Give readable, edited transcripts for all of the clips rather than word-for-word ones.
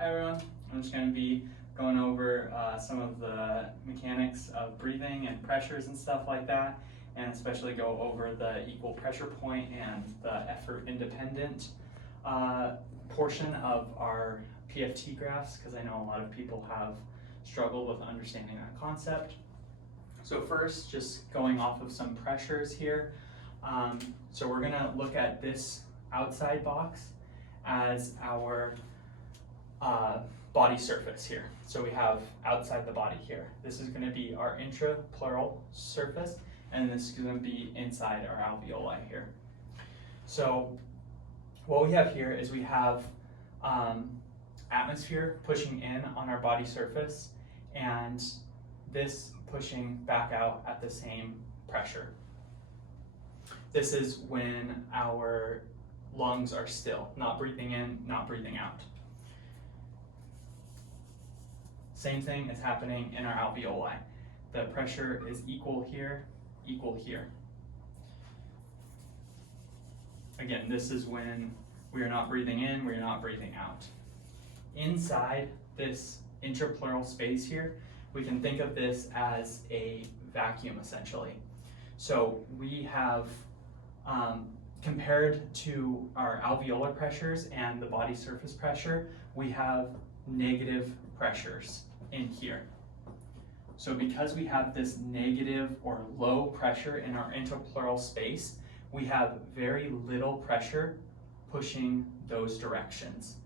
Hi everyone, I'm just going to be going over some of the mechanics of breathing and pressures and stuff like that, and especially go over the equal pressure point and the effort independent portion of our PFT graphs, because I know a lot of people have struggled with understanding that concept. So first, just going off of some pressures here. So we're going to look at this outside box as our body surface here. So we have outside the body here. This is going to be our intrapleural surface, and this is going to be inside our alveoli here. So what we have here is we have atmosphere pushing in on our body surface, and this pushing back out at the same pressure. This is when our lungs are still, not breathing in, not breathing out. Same thing is happening in our alveoli. The pressure is equal here, equal here. Again, this is when we are not breathing in, we are not breathing out. Inside this intrapleural space here, we can think of this as a vacuum essentially. So we have, compared to our alveolar pressures and the body surface pressure, we have negative pressures in here. So because we have this negative or low pressure in our intrapleural space, we have very little pressure pushing those directions.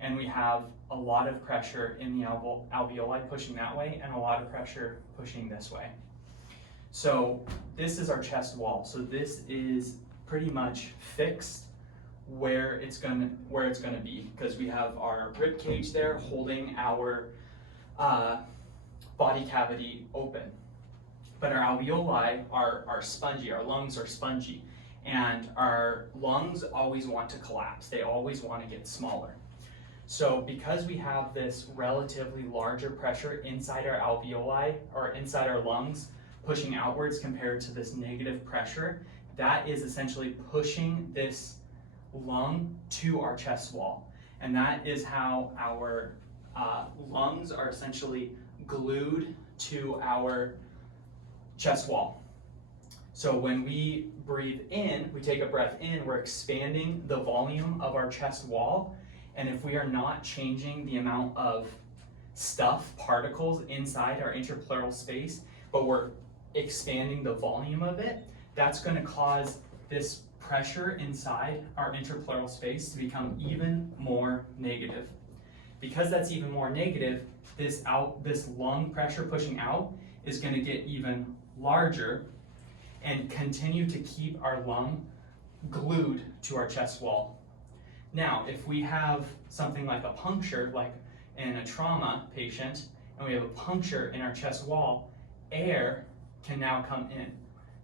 And we have a lot of pressure in the alveoli pushing that way, and a lot of pressure pushing this way. So this is our chest wall. So this is pretty much fixed where it's gonna be, because we have our rib cage there holding our body cavity open. But our alveoli are spongy, our lungs are spongy, and our lungs always want to collapse. They always want to get smaller. So because we have this relatively larger pressure inside our alveoli, or inside our lungs, pushing outwards compared to this negative pressure, that is essentially pushing this lung to our chest wall. And that is how our lungs are essentially glued to our chest wall. So when we breathe in, we take a breath in, we're expanding the volume of our chest wall. And if we are not changing the amount of stuff, particles inside our intrapleural space, but we're expanding the volume of it, that's going to cause this pressure inside our intrapleural space to become even more negative. Because that's even more negative, this lung pressure pushing out is going to get even larger and continue to keep our lung glued to our chest wall. Now, if we have something like a puncture, like in a trauma patient, and we have a puncture in our chest wall, air can now come in.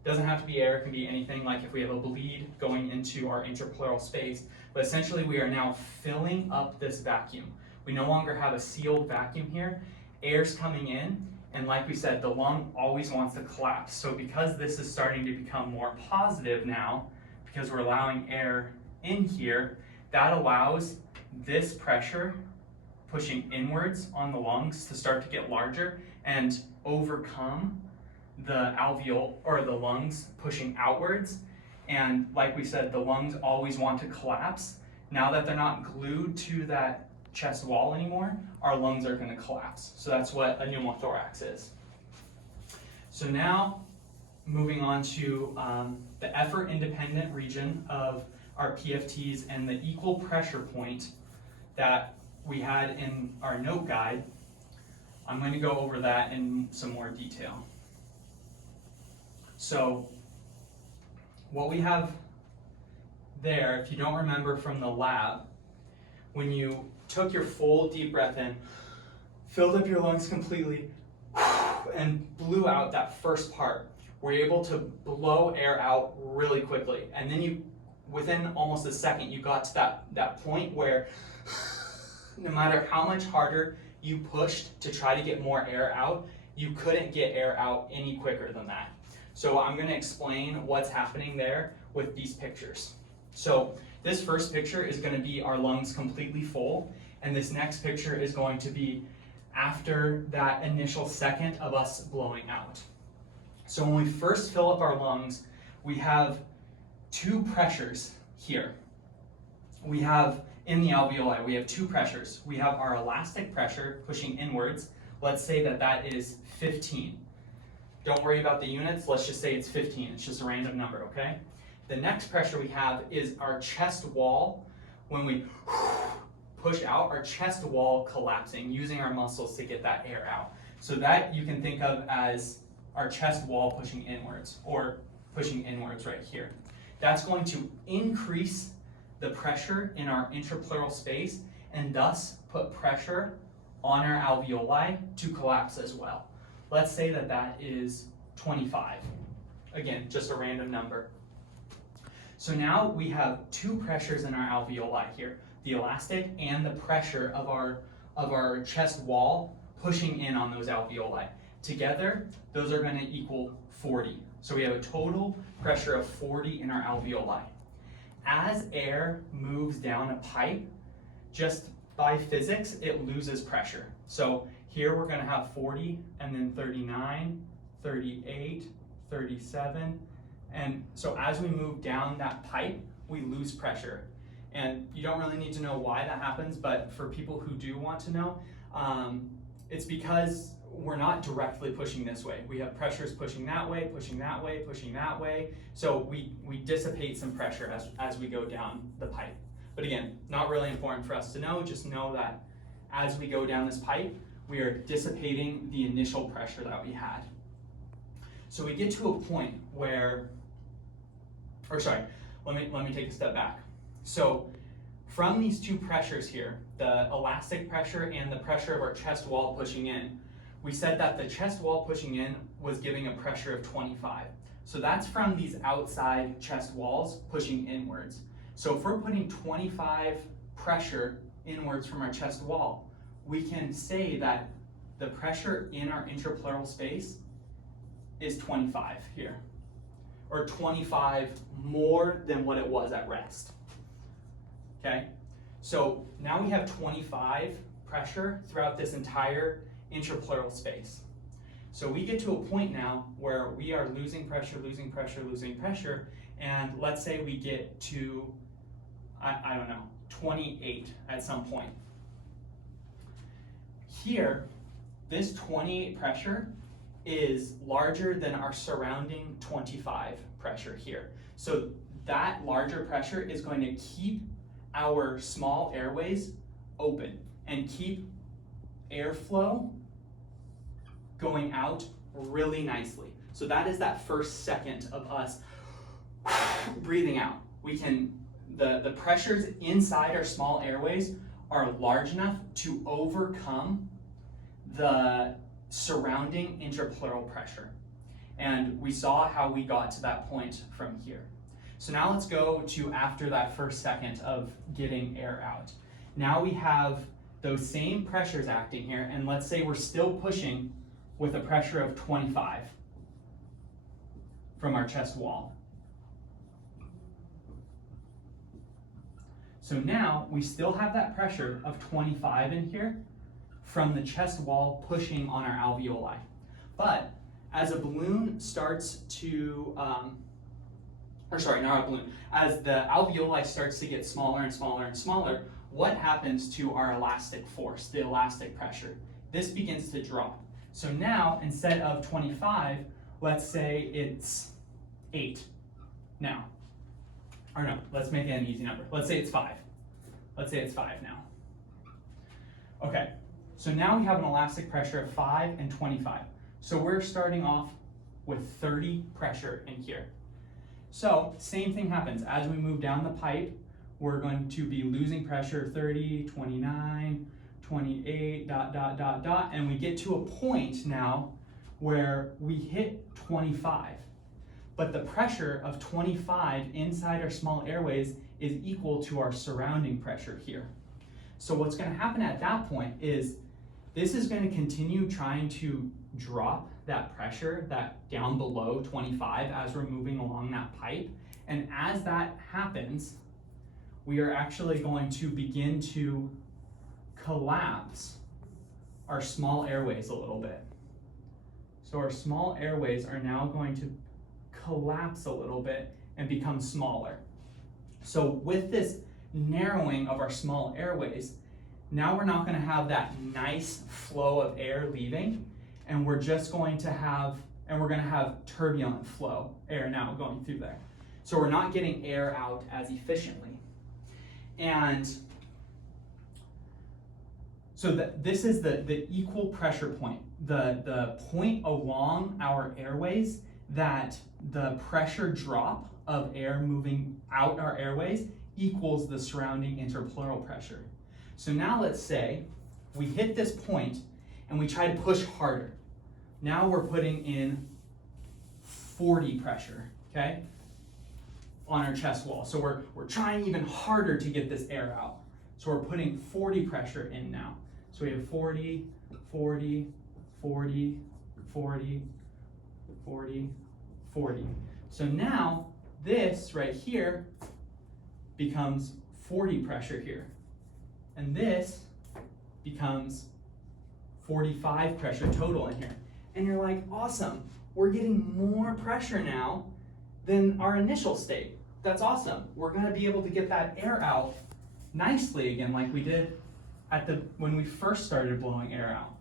Doesn't have to be air, it can be anything, like if we have a bleed going into our intrapleural space, but essentially we are now filling up this vacuum. We no longer have a sealed vacuum here. Air's coming in, and like we said, the lung always wants to collapse. So because this is starting to become more positive now, because we're allowing air in here, that allows this pressure pushing inwards on the lungs to start to get larger and overcome the alveoli, or the lungs pushing outwards. And like we said, the lungs always want to collapse. Now that they're not glued to that chest wall anymore, our lungs are going to collapse. So that's what a pneumothorax is. So now moving on to the effort independent region of our PFTs and the equal pressure point that we had in our note guide. I'm going to go over that in some more detail. So what we have there, if you don't remember from the lab, when you took your full deep breath in, filled up your lungs completely, and blew out that first part, were you able to blow air out really quickly. And then within almost a second, you got to that point where no matter how much harder you pushed to try to get more air out, you couldn't get air out any quicker than that. So I'm going to explain what's happening there with these pictures. So this first picture is going to be our lungs completely full, And this next picture is going to be after that initial second of us blowing out. So when we first fill up our lungs, we have two pressures here. We have, in the alveoli, we have two pressures. We have our elastic pressure pushing inwards. Let's say that that is 15. Don't worry about the units, let's just say it's 15. It's just a random number, okay? The next pressure we have is our chest wall. When we push out, our chest wall collapsing, using our muscles to get that air out. So that you can think of as our chest wall pushing inwards, or pushing inwards right here. That's going to increase the pressure in our intrapleural space and thus put pressure on our alveoli to collapse as well. Let's say that that is 25. Again, just a random number. So now we have two pressures in our alveoli here, the elastic and the pressure of our chest wall pushing in on those alveoli. Together, those are going to equal 40. So we have a total pressure of 40 in our alveoli. As air moves down a pipe, just by physics, it loses pressure. So here we're going to have 40, and then 39, 38, 37, and so as we move down that pipe, we lose pressure. And you don't really need to know why that happens, but for people who do want to know, it's because we're not directly pushing this way. We have pressures pushing that way, pushing that way, pushing that way. So we dissipate some pressure as we go down the pipe. But again, not really important for us to know, just know that as we go down this pipe, we are dissipating the initial pressure that we had. So we get to a point where, let me take a step back. So from these two pressures here, the elastic pressure and the pressure of our chest wall pushing in, we said that the chest wall pushing in was giving a pressure of 25. So that's from these outside chest walls pushing inwards. So if we're putting 25 pressure inwards from our chest wall, we can say that the pressure in our intrapleural space is 25 here, or 25 more than what it was at rest. Okay, so now we have 25 pressure throughout this entire intrapleural space. So we get to a point now where we are losing pressure, losing pressure, losing pressure, and let's say we get to, I don't know, 28 at some point. Here, this 28 pressure is larger than our surrounding 25 pressure here. So that larger pressure is going to keep our small airways open and keep airflow going out really nicely. So that is that first second of us breathing out. We can, the pressures inside our small airways are large enough to overcome the surrounding intrapleural pressure. And we saw how we got to that point from here. So now let's go to after that first second of getting air out. Now we have those same pressures acting here, and let's say we're still pushing with a pressure of 25 from our chest wall. So now we still have that pressure of 25 in here from the chest wall pushing on our alveoli. But as a balloon starts to, as the alveoli starts to get smaller and smaller and smaller, what happens to our elastic force, the elastic pressure? This begins to drop. So now, instead of 25, let's say it's 8 now. Or no, let's make it an easy number. Let's say it's 5. Let's say it's 5 now. Okay, so now we have an elastic pressure of 5 and 25. So we're starting off with 30 pressure in here. So same thing happens. As we move down the pipe, we're going to be losing pressure 30, 29, 28, and we get to a point now where we hit 25. But the pressure of 25 inside our small airways is equal to our surrounding pressure here. So what's going to happen at that point is this is going to continue trying to drop that pressure that down below 25 as we're moving along that pipe. And as that happens, we are actually going to begin to collapse our small airways a little bit. So our small airways are now going to collapse a little bit and become smaller. So with this narrowing of our small airways, now we're not going to have that nice flow of air leaving, and we're just going to have, we're going to have turbulent flow, air now going through there. So we're not getting air out as efficiently. And so this is the equal pressure point, the point along our airways that the pressure drop of air moving out our airways equals the surrounding interpleural pressure. So now let's say we hit this point and we try to push harder. Now we're putting in 40 pressure, okay, on our chest wall. So we're trying even harder to get this air out. So we're putting 40 pressure in now. So we have 40, 40, 40, 40, 40, 40. So now this right here becomes 40 pressure here. And this becomes 45 pressure total in here. And you're like, awesome, we're getting more pressure now than our initial state. That's awesome. We're gonna be able to get that air out nicely again like we did when we first started blowing air out.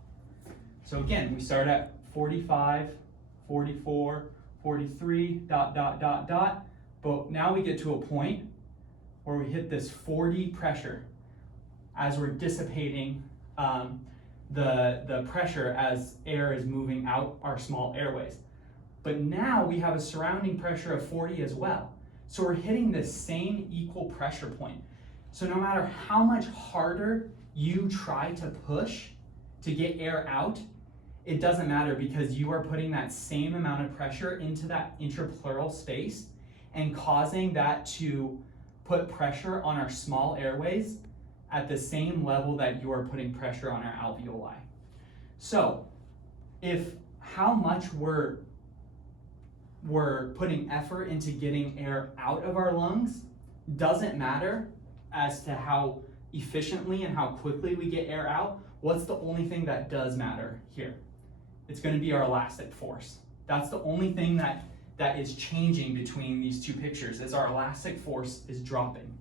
So again, we start at 45, 44, 43, but now we get to a point where we hit this 40 pressure as we're dissipating the pressure as air is moving out our small airways. But now we have a surrounding pressure of 40 as well. So we're hitting the same equal pressure point. So no matter how much harder you try to push to get air out, it doesn't matter because you are putting that same amount of pressure into that interpleural space and causing that to put pressure on our small airways at the same level that you are putting pressure on our alveoli. So if how much we're putting effort into getting air out of our lungs doesn't matter as to how efficiently and how quickly we get air out, what's the only thing that does matter here? It's going to be our elastic force. That's the only thing that is changing between these two pictures, is our elastic force is dropping.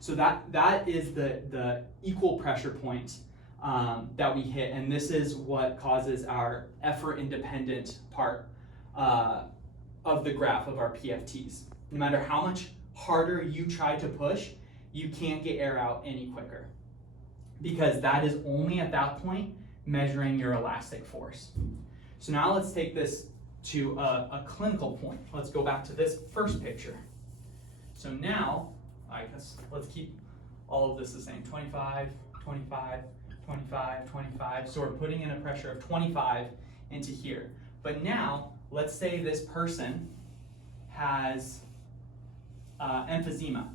So that is the equal pressure point that we hit, and this is what causes our effort independent part of the graph of our PFTs. No matter how much harder you try to push, you can't get air out any quicker, because that is only at that point measuring your elastic force. So now let's take this to a clinical point. Let's go back to this first picture. So now, I guess let's keep all of this the same, 25, 25, 25, 25. So we're putting in a pressure of 25 into here. But now, let's say this person has emphysema,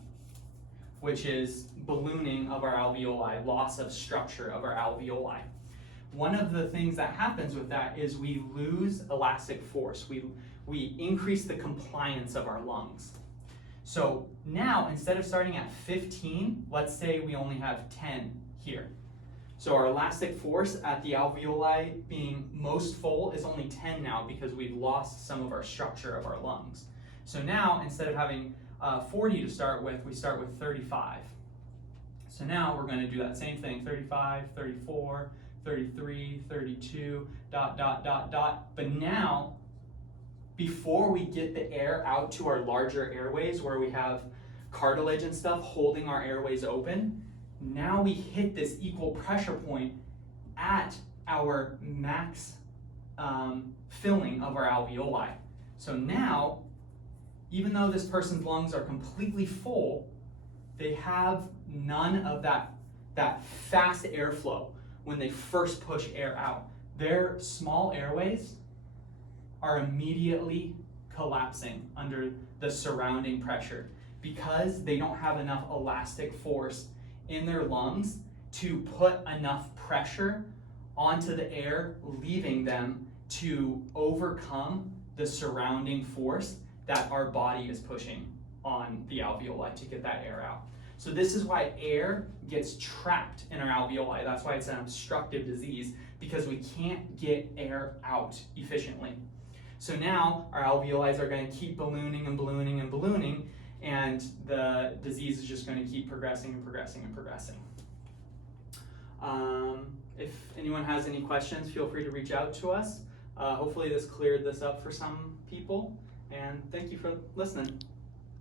which is ballooning of our alveoli, loss of structure of our alveoli. One of the things that happens with that is we lose elastic force. We increase the compliance of our lungs. So now, instead of starting at 15, let's say we only have 10 here. So our elastic force at the alveoli being most full is only 10 now because we've lost some of our structure of our lungs. So now, instead of having 40 to start with, we start with 35. So now we're going to do that same thing, 35, 34, 33, 32, ... But now, before we get the air out to our larger airways where we have cartilage and stuff holding our airways open, now we hit this equal pressure point at our max filling of our alveoli. So now, even though this person's lungs are completely full, they have none of that fast airflow when they first push air out. Their small airways are immediately collapsing under the surrounding pressure because they don't have enough elastic force in their lungs to put enough pressure onto the air leaving them to overcome the surrounding force that our body is pushing on the alveoli to get that air out. So this is why air gets trapped in our alveoli. That's why it's an obstructive disease, because we can't get air out efficiently. So now our alveoli are going to keep ballooning and ballooning and ballooning, and the disease is just going to keep progressing and progressing and progressing. If anyone has any questions, feel free to reach out to us. Hopefully this cleared this up for some people, and thank you for listening.